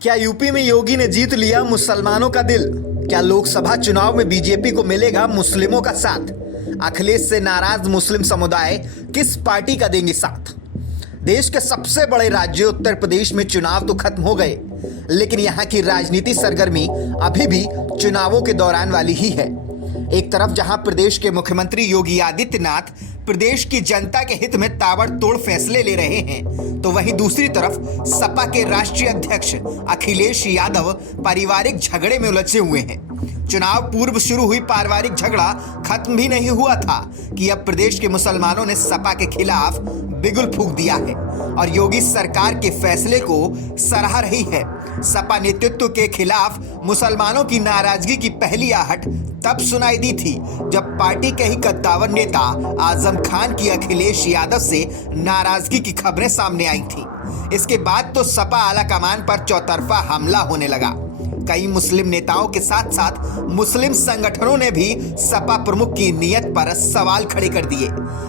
क्या यूपी में योगी ने जीत लिया मुसलमानों का दिल? क्या लोकसभा चुनाव में बीजेपी को मिलेगा मुस्लिमों का साथ? अखिलेश से नाराज मुस्लिम समुदाय किस पार्टी का देंगे साथ? देश के सबसे बड़े राज्य उत्तर प्रदेश में चुनाव तो खत्म हो गए, लेकिन यहाँ की राजनीति सरगर्मी अभी भी चुनावों के दौरान वाली ही है। एक तरफ जहां प्रदेश के मुख्यमंत्री योगी आदित्यनाथ प्रदेश की जनता के हित में ताबड़तोड़ फैसले ले रहे हैं, तो वहीं दूसरी तरफ सपा के राष्ट्रीय अध्यक्ष अखिलेश यादव पारिवारिक झगड़े में उलझे हुए हैं। चुनाव पूर्व शुरू हुई पारिवारिक झगड़ा खत्म भी नहीं हुआ था कि अब प्रदेश के मुसलमानों ने सपा के खिलाफ बिगुल फूंक दिया है और योगी सरकार के फैसले को सराह रही है। सपा नेतृत्व के खिलाफ मुसलमानों की नाराजगी की पहली आहट तब सुनाई दी थी जब पार्टी के ही कद्दावर नेता आजम खान की अखिलेश यादव से नाराजगी की खबरें सामने आई थी। इसके बाद तो सपा आलाकमान पर चौतरफा हमला होने लगा। कई मुस्लिम नेताओं के साथ साथ मुस्लिम संगठनों ने भी सपा प्रमुख की नीयत पर सवाल खड़े कर दिए।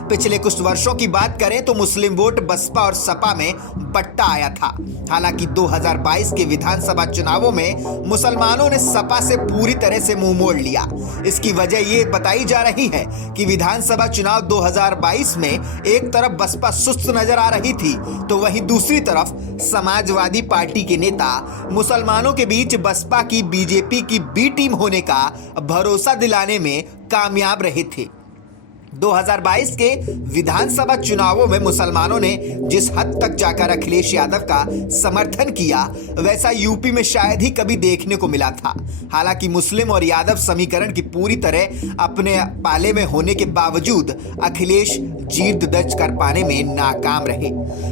पिछले कुछ वर्षों की बात करें तो मुस्लिम वोट बसपा और सपा में बंटा आया था। हालांकि 2022 के विधानसभा चुनावों में मुसलमानों ने सपा से पूरी तरह से मुंह मोड़ लिया। इसकी वजह ये बताई जा रही है कि विधानसभा चुनाव 2022 में एक तरफ बसपा सुस्त नजर आ रही थी, तो वहीं दूसरी तरफ समाजवादी पार्टी के नेता मुसलमानों के बीच बसपा की बीजेपी की बी टीम होने का भरोसा दिलाने में कामयाब रहे थे। 2022 के विधानसभा चुनावों में मुसलमानों ने जिस हद तक जाकर अखिलेश यादव का समर्थन किया, वैसा यूपी में शायद ही कभी देखने को मिला था। हालांकि मुस्लिम और यादव समीकरण की पूरी तरह अपने पाले में होने के बावजूद अखिलेश जीत दर्ज कर पाने में नाकाम रहे।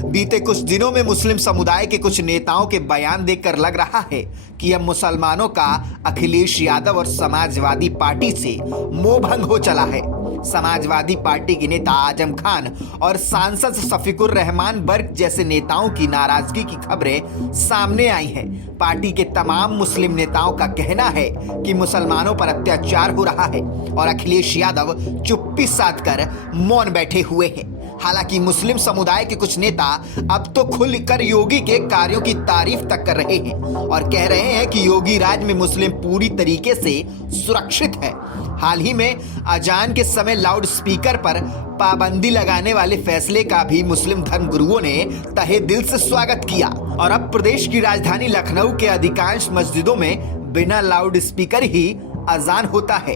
बीते कुछ दिनों में मुस्लिम समुदाय के कुछ नेताओं के बयान देखकर लग रहा है कि अब मुसलमानों का अखिलेश यादव और समाजवादी पार्टी से मोहभंग हो चला है। समाजवादी पार्टी के नेता आजम खान और सांसद शफीकुर रहमान बर्क जैसे नेताओं की नाराजगी की खबरें सामने आई हैं। पार्टी के तमाम मुस्लिम नेताओं का कहना है कि मुसलमानों पर अत्याचार हो रहा है और अखिलेश यादव चुप्पी साध कर मौन बैठे हुए हैं। हालांकि मुस्लिम समुदाय के कुछ नेता अब तो खुलकर योगी के कार्यों की तारीफ तक कर रहे हैं और कह रहे हैं कि योगी राज में मुस्लिम पूरी तरीके से सुरक्षित है। हाल ही में अजान के समय लाउड स्पीकर पर पाबंदी लगाने वाले फैसले का भी मुस्लिम धर्मगुरुओं ने तहे दिल से स्वागत किया और अब प्रदेश की राजधानी लखनऊ के अधिकांश मस्जिदों में बिना लाउड स्पीकर ही अजान होता है।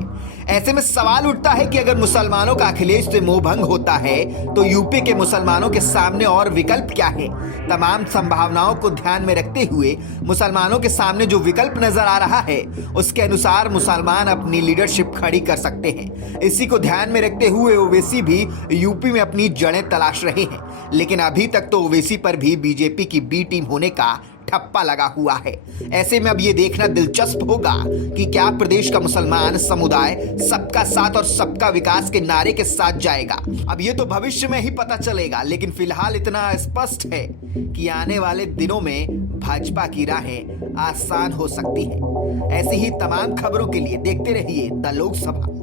ऐसे में सवाल उठता है कि अगर मुसलमानों का अखिलेश से मोहभंग होता है तो यूपी के मुसलमानों के सामने और विकल्प क्या है? तमाम संभावनाओं को ध्यान में रखते हुए मुसलमानों के सामने जो विकल्प नजर आ रहा है, उसके अनुसार मुसलमान अपनी लीडरशिप खड़ी कर सकते हैं। इसी को ध्यान में रखते हुए ओवैसी भी यूपी में अपनी जड़ें तलाश रहे हैं, लेकिन अभी तक तो ओवैसी पर भी बीजेपी की बी टीम होने का ठप्पा लगा हुआ है। ऐसे में अब ये देखना दिलचस्प होगा कि क्या प्रदेश का मुसलमान समुदाय सबका साथ और सबका विकास के नारे के साथ जाएगा। अब ये तो भविष्य में ही पता चलेगा, लेकिन फिलहाल इतना स्पष्ट है कि आने वाले दिनों में भाजपा की राहें आसान हो सकती हैं। ऐसी ही तमाम खबरों के लिए देखते रहिए द लोकसभा।